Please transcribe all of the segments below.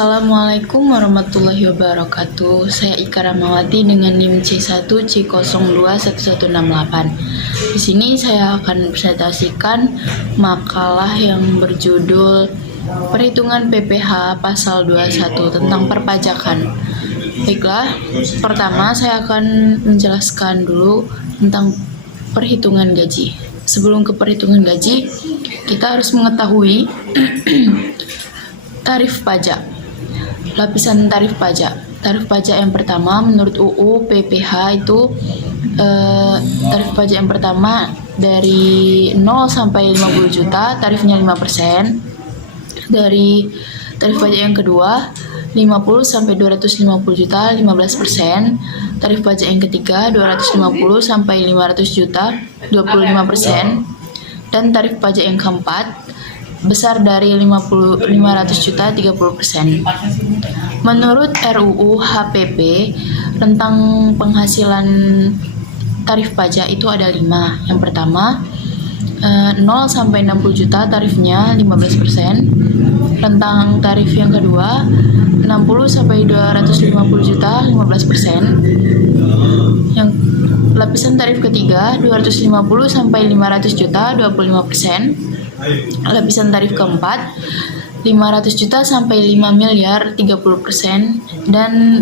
Assalamualaikum warahmatullahi wabarakatuh. Saya Ika Ramawati dengan NIM C1C021168. Di sini saya akan presentasikan makalah yang berjudul Perhitungan PPh Pasal 21 tentang perpajakan. Baiklah, pertama saya akan menjelaskan dulu tentang perhitungan gaji. Sebelum ke perhitungan gaji, kita harus mengetahui tarif pajak. Lapisan tarif pajak. Tarif pajak yang pertama menurut UU PPh itu tarif pajak yang pertama dari 0 sampai 50 juta tarifnya 5%. Dari tarif pajak yang kedua 50 sampai 250 juta 15%. Tarif pajak yang ketiga 250 sampai 500 juta 25%. Dan tarif pajak yang keempat besar dari 500 juta 30%. Menurut RUU HPP, rentang penghasilan tarif pajak itu ada 5. Yang pertama, 0 sampai 60 juta tarifnya 15%. Rentang tarif yang kedua, 60 sampai 250 juta 15%. Yang lapisan tarif ketiga, 250 sampai 500 juta 25%. Lapisan tarif keempat 500 juta sampai 5 miliar 30%. Dan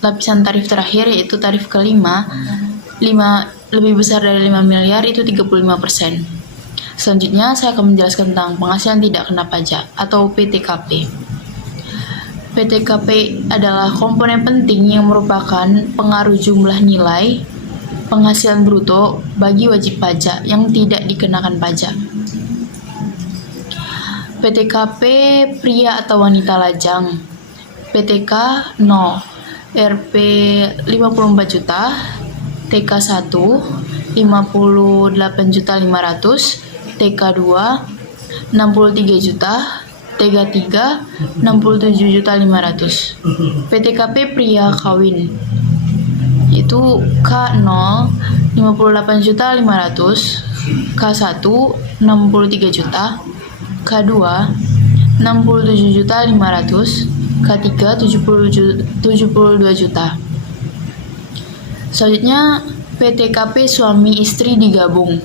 lapisan tarif terakhir yaitu tarif kelima 5 lebih besar dari 5 miliar itu 35%. Selanjutnya saya akan menjelaskan tentang penghasilan tidak kena pajak atau PTKP. PTKP adalah komponen penting yang merupakan pengaruh jumlah nilai penghasilan bruto bagi wajib pajak yang tidak dikenakan pajak. PTKP pria atau wanita lajang. PTK 0, Rp 54 juta, TK 1 58.500.000, TK 2 63 juta, TK 3 67.500.000. PTKP pria kawin itu K0 58.500.000, K1 63 juta, K2 67.500.000, K3 72 juta. Selanjutnya PTKP suami istri digabung.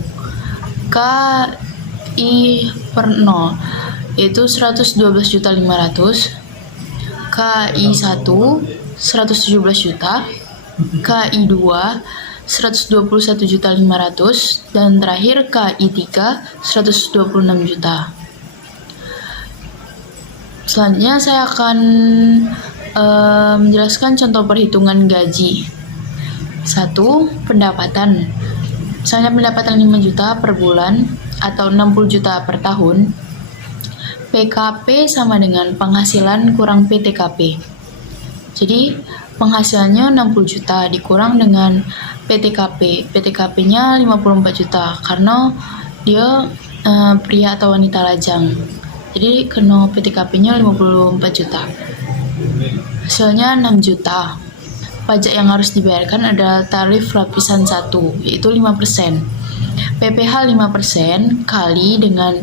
KI per 0 yaitu 112.500.000, KI 1 117 juta, KI 2 121.500.000, dan terakhir KI 3 126 juta. Selanjutnya saya akan menjelaskan contoh perhitungan gaji. 1. Pendapatan. Misalnya pendapatan 5 juta per bulan atau 60 juta per tahun. PKP sama dengan penghasilan kurang PTKP. Jadi penghasilannya 60 juta dikurang dengan PTKP. PTKP-nya 54 juta karena dia pria atau wanita lajang. Jadi kena PTKP-nya 54 juta. Hasilnya 6 juta. Pajak yang harus dibayarkan adalah tarif lapisan 1, yaitu 5%. PPh 5% kali dengan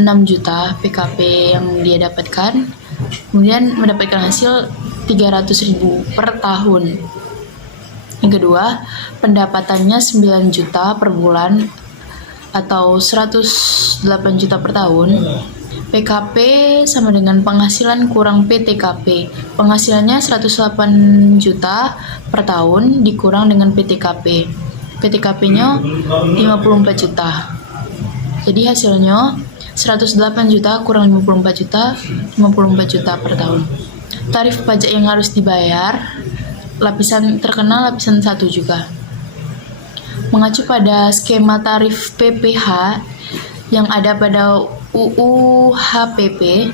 6 juta PKP yang dia dapatkan, kemudian mendapatkan hasil 300.000 per tahun. Yang kedua, pendapatannya 9 juta per bulan atau 108 juta per tahun. PKP sama dengan penghasilan kurang PTKP. Penghasilannya 108 juta per tahun dikurang dengan PTKP. PTKP-nya 54 juta. Jadi hasilnya 108 juta kurang 54 juta, 54 juta per tahun. Tarif pajak yang harus dibayar, lapisan terkenal lapisan 1 juga. Mengacu pada skema tarif PPh yang ada pada UU HPP,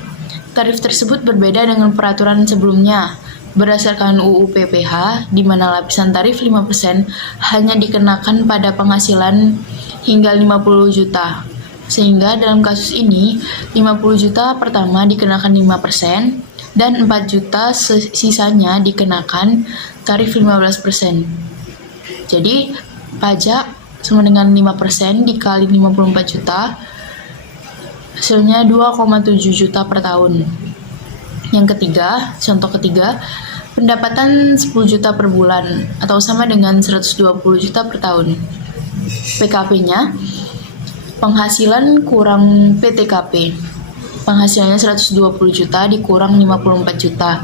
tarif tersebut berbeda dengan peraturan sebelumnya. Berdasarkan UU PPh, di mana lapisan tarif 5% hanya dikenakan pada penghasilan hingga 50 juta. Sehingga dalam kasus ini, 50 juta pertama dikenakan 5% dan 4 juta sisanya dikenakan tarif 15%. Jadi, pajak sama dengan 5% dikali 54 juta, hasilnya 2,7 juta per tahun. Yang ketiga, contoh ketiga, pendapatan 10 juta per bulan atau sama dengan 120 juta per tahun. PKP-nya, penghasilan kurang PTKP. Penghasilannya 120 juta dikurang 54 juta.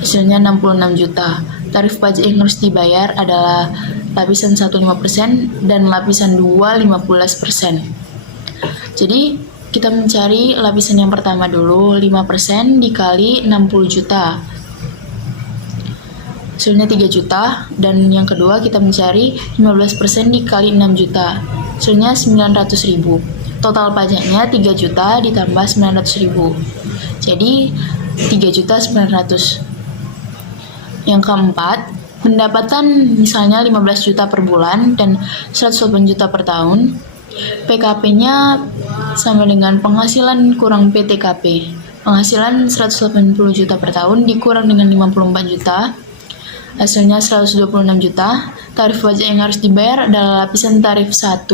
Hasilnya 66 juta. Tarif pajak yang harus dibayar adalah lapisan 1 5% dan lapisan 2 15%. Jadi kita mencari lapisan yang pertama dulu, 5% dikali 60 juta. Hasilnya 3 juta. Dan yang kedua kita mencari 15% dikali 6 juta. Hasilnya 900.000. Total pajaknya 3 juta ditambah 900.000. Jadi 3.900.000. Yang keempat, pendapatan misalnya 15 juta per bulan dan 108 juta per tahun. PKP-nya sama dengan penghasilan kurang PTKP. Penghasilan 180 juta per tahun dikurang dengan 54 juta. Hasilnya 126 juta. Tarif pajak yang harus dibayar adalah lapisan tarif 1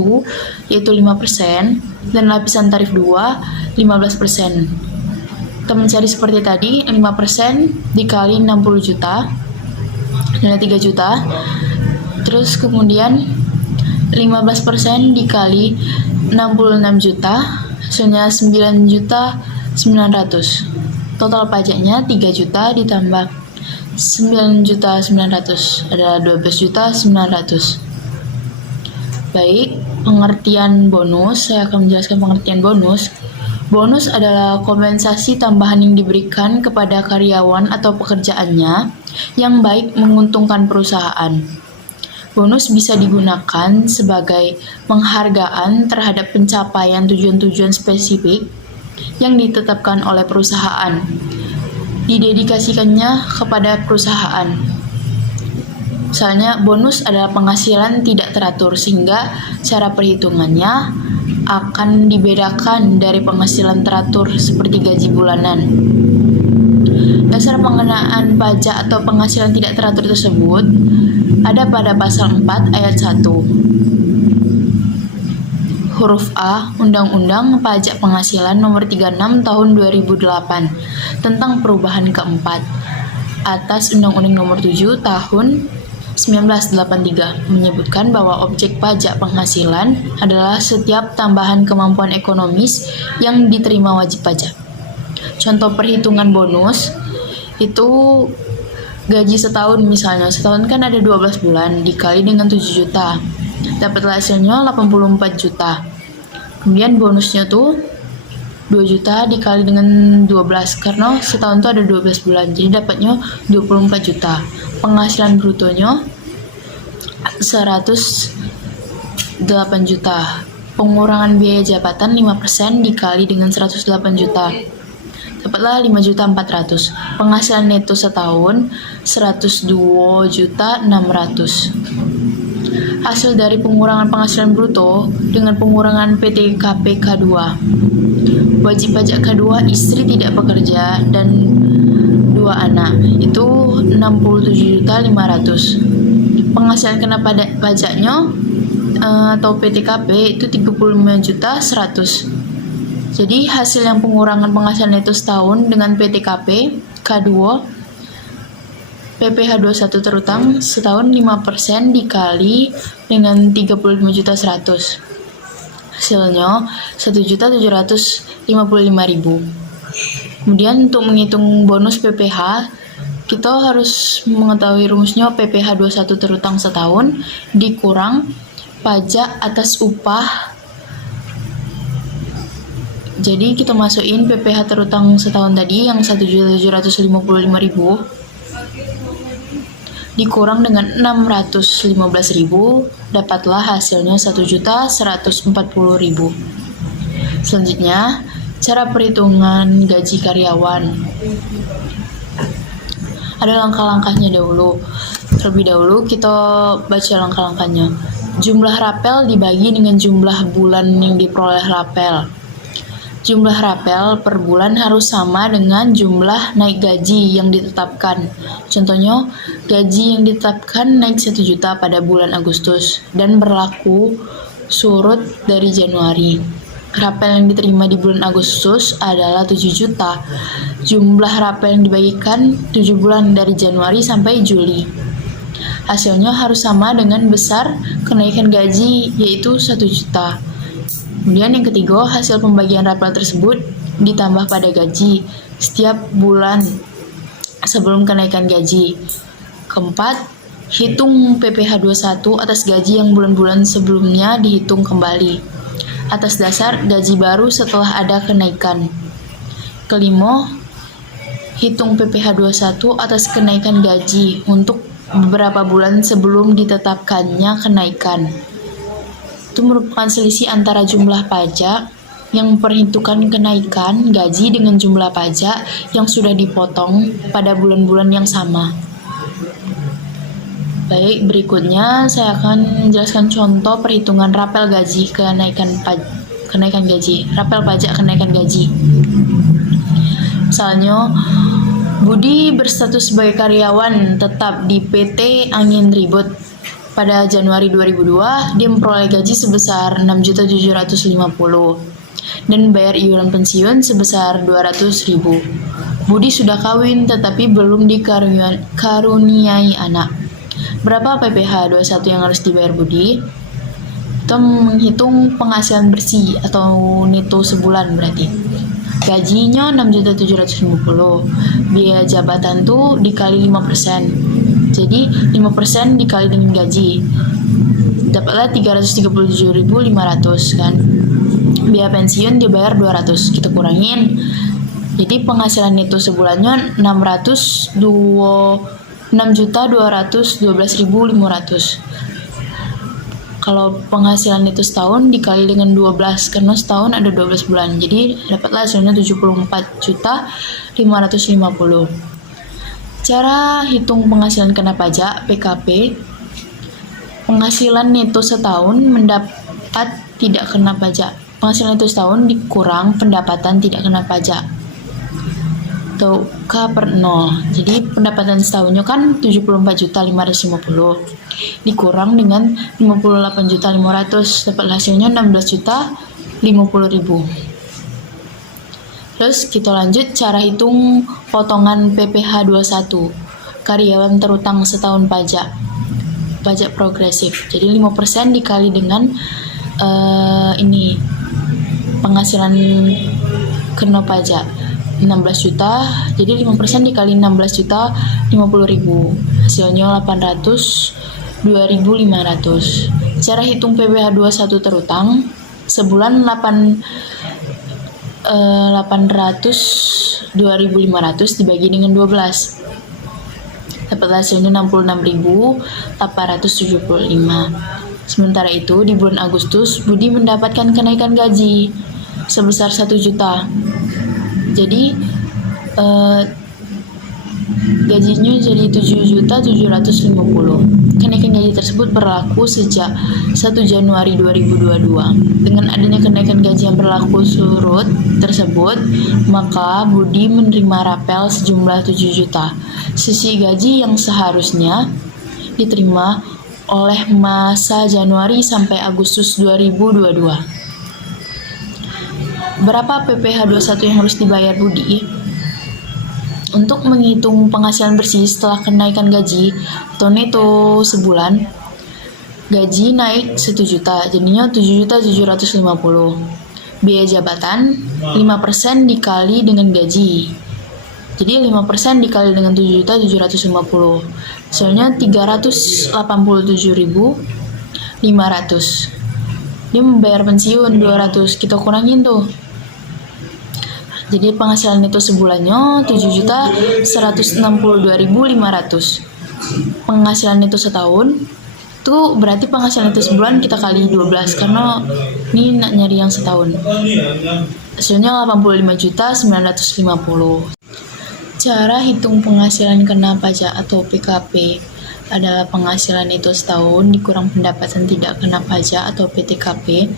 yaitu 5% dan lapisan tarif 2 15%. Kita mencari seperti tadi, 5% dikali 60 juta adalah 3 juta. Terus kemudian 15% dikali 66 juta, hasilnya 9 juta 900. Total pajaknya 3 juta ditambah 9 juta 900 adalah 12 juta 900. Baik, pengertian bonus, saya akan menjelaskan pengertian bonus. Bonus adalah kompensasi tambahan yang diberikan kepada karyawan atau pekerjaannya yang baik menguntungkan perusahaan. Bonus bisa digunakan sebagai penghargaan terhadap pencapaian tujuan-tujuan spesifik yang ditetapkan oleh perusahaan, didedikasikannya kepada perusahaan. Misalnya, bonus adalah penghasilan tidak teratur sehingga cara perhitungannya akan dibedakan dari penghasilan teratur seperti gaji bulanan. Dasar pengenaan pajak atau penghasilan tidak teratur tersebut ada pada pasal 4 ayat 1. Huruf A, Undang-Undang Pajak Penghasilan Nomor 36 Tahun 2008 tentang perubahan keempat atas Undang-Undang Nomor 7 Tahun 1983 menyebutkan bahwa objek pajak penghasilan adalah setiap tambahan kemampuan ekonomis yang diterima wajib pajak. Contoh perhitungan bonus itu gaji setahun misalnya, setahun kan ada 12 bulan dikali dengan 7 juta. Dapatlah hasilnya 84 juta. Kemudian bonusnya tuh 2 juta dikali dengan 12 karena setahun tuh ada 12 bulan. Jadi dapatnya 24 juta. Penghasilan brutonya 108 juta. Pengurangan biaya jabatan 5% dikali dengan 108 juta. Dapatlah 5.400.000. Penghasilan neto setahun 102.600.000. Hasil dari pengurangan penghasilan bruto dengan pengurangan PTKP K2. Wajib pajak K2 istri tidak bekerja dan 2 anak itu 67.500.000. Penghasilan kena pajaknya atau PTKP itu 35.100.000. Jadi hasil yang pengurangan penghasilan neto setahun dengan PTKP K2 PPh 21 terutang setahun 5% dikali dengan 35.100.000. Hasilnya 1.755.000. Kemudian untuk menghitung bonus PPh, kita harus mengetahui rumusnya PPh 21 terutang setahun dikurang pajak atas upah. Jadi kita masukin PPh terutang setahun tadi yang 1.755.000 dikurang dengan 615.000, dapatlah hasilnya 1.140.000. Selanjutnya, cara perhitungan gaji karyawan. Ada langkah-langkahnya dahulu. Terlebih dahulu kita baca langkah-langkahnya. Jumlah rapel dibagi dengan jumlah bulan yang diperoleh rapel. Jumlah rapel per bulan harus sama dengan jumlah naik gaji yang ditetapkan. Contohnya, gaji yang ditetapkan naik 1 juta pada bulan Agustus dan berlaku surut dari Januari. Rapel yang diterima di bulan Agustus adalah 7 juta. Jumlah rapel yang dibagikan 7 bulan dari Januari sampai Juli. Hasilnya harus sama dengan besar kenaikan gaji, yaitu 1 juta. Kemudian yang ketiga, hasil pembagian rapel tersebut ditambah pada gaji setiap bulan sebelum kenaikan gaji. Keempat, hitung PPh 21 atas gaji yang bulan-bulan sebelumnya dihitung kembali atas dasar gaji baru setelah ada kenaikan. Kelima, hitung PPh 21 atas kenaikan gaji untuk beberapa bulan sebelum ditetapkannya kenaikan. Itu merupakan selisih antara jumlah pajak yang memperhitungkan kenaikan gaji dengan jumlah pajak yang sudah dipotong pada bulan-bulan yang sama. Baik, berikutnya saya akan menjelaskan contoh perhitungan rapel gaji kenaikan gaji, rapel pajak kenaikan gaji. Misalnya, Budi berstatus sebagai karyawan tetap di PT Angin Ribut. Pada Januari 2002, dia memperoleh gaji sebesar 6.750.000 dan bayar iuran pensiun sebesar 200.000. Budi sudah kawin tetapi belum dikaruniai anak. Berapa PPh 21 yang harus dibayar Budi? Kita menghitung penghasilan bersih atau neto sebulan berarti. Gajinya 6.750.000. Biaya jabatan tuh dikali 5%. Jadi 5% dikali dengan gaji. Dapatlah 337.500 kan. Biaya pensiun dibayar 200. Kita kurangin. Jadi penghasilan neto sebulannya 6.212.500. Kalau penghasilan itu setahun dikali dengan 12 karena setahun ada 12 bulan. Jadi dapatlah hasilnya 74.550. Cara hitung penghasilan kena pajak PKP. Penghasilan neto setahun mendapat tidak kena pajak. Penghasilan neto setahun dikurang pendapatan tidak kena pajak. Atau K/0. Jadi pendapatan setahunnya kan 74.550 dikurang dengan 58.500, dapat hasilnya 16.050.000. Terus kita lanjut cara hitung potongan PPh 21 karyawan terutang setahun pajak progresif. Jadi 5% dikali dengan penghasilan kena pajak 16 juta, jadi 5% dikali 16.050.000, hasilnya 2.500. Cara hitung PPh 21 terutang sebulan 2.500 dibagi dengan 12, dapat hasilnya 66.875. Sementara itu di bulan Agustus Budi mendapatkan kenaikan gaji sebesar 1 juta. Jadi gajinya jadi 7.750. Kenaikan gaji tersebut berlaku sejak 1 Januari 2022. Dengan adanya kenaikan gaji yang berlaku surut tersebut, maka Budi menerima rapel sejumlah 7 juta. Sisi gaji yang seharusnya diterima oleh masa Januari sampai Agustus 2022. Berapa PPh 21 yang harus dibayar Budi? Untuk menghitung penghasilan bersih setelah kenaikan gaji atau neto sebulan, gaji naik 1 juta, jadinya 7.750. Biaya jabatan 5% dikali dengan gaji. Jadi 5% dikali dengan 7.750. Soalnya 387.500. Dia membayar pensiun 200, kita kurangin tuh. Jadi penghasilan itu sebulannya 7.162.500. Penghasilan itu setahun tuh berarti penghasilan itu sebulan kita kali 12 karena ini nak nyari yang setahun. Hasilnya 85.950. Cara hitung penghasilan kena pajak atau PKP adalah penghasilan itu setahun dikurang pendapatan tidak kena pajak atau PTKP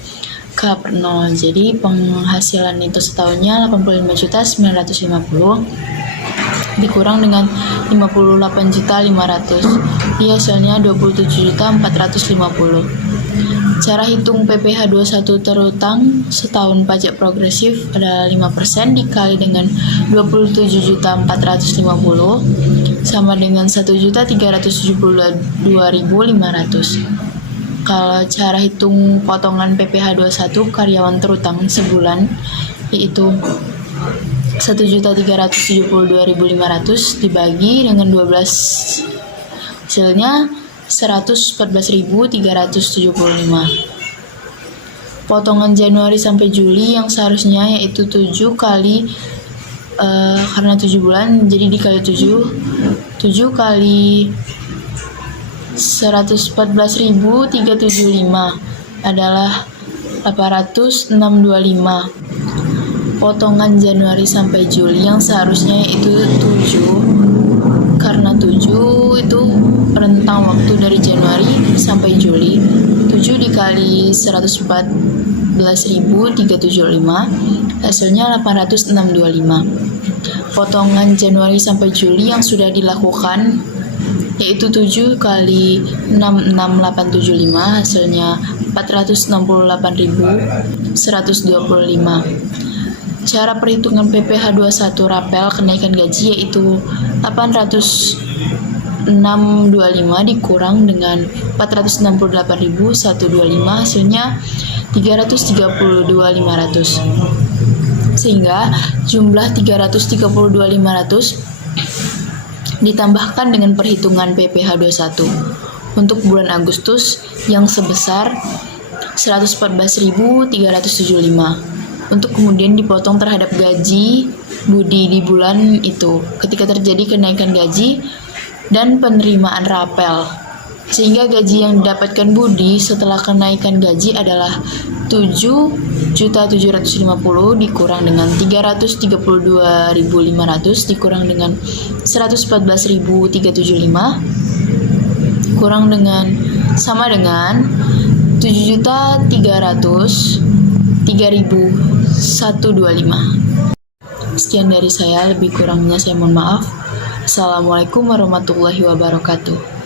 K/0. Jadi penghasilan itu setahunnya 85.950 dikurang dengan 58.500, hasilnya 27.450. Cara hitung PPh 21 terutang setahun pajak progresif adalah 5% dikali dengan 27.450 sama dengan 1.372.500. Kalau cara hitung potongan PPh 21 karyawan terutang sebulan yaitu 1.372.500 dibagi dengan 12, hasilnya 114.375. Potongan Januari sampai Juli yang seharusnya yaitu 7 kali karena 7 bulan jadi dikali 7 kali 114.375 adalah 806.25. Potongan Januari sampai Juli yang seharusnya yaitu 7 karena 7 itu rentang waktu dari Januari sampai Juli. 7 dikali 114.375 hasilnya 806.25. Potongan Januari sampai Juli yang sudah dilakukan yaitu 7 kali 66875 hasilnya 468.125. Cara perhitungan PPh 21 rapel kenaikan gaji yaitu 806.25 dikurang dengan 468.125 hasilnya 332.500. Sehingga jumlah 332.500 ditambahkan dengan perhitungan PPh 21 untuk bulan Agustus yang sebesar 114.375 untuk kemudian dipotong terhadap gaji budi di bulan itu ketika terjadi kenaikan gaji dan penerimaan rapel. Sehingga gaji yang didapatkan budi setelah kenaikan gaji adalah 7.750 dikurang dengan 332.500 dikurang dengan 114.375 kurang dengan sama dengan 7.300.3.125. Sekian dari saya, lebih kurangnya saya mohon maaf. Assalamualaikum warahmatullahi wabarakatuh.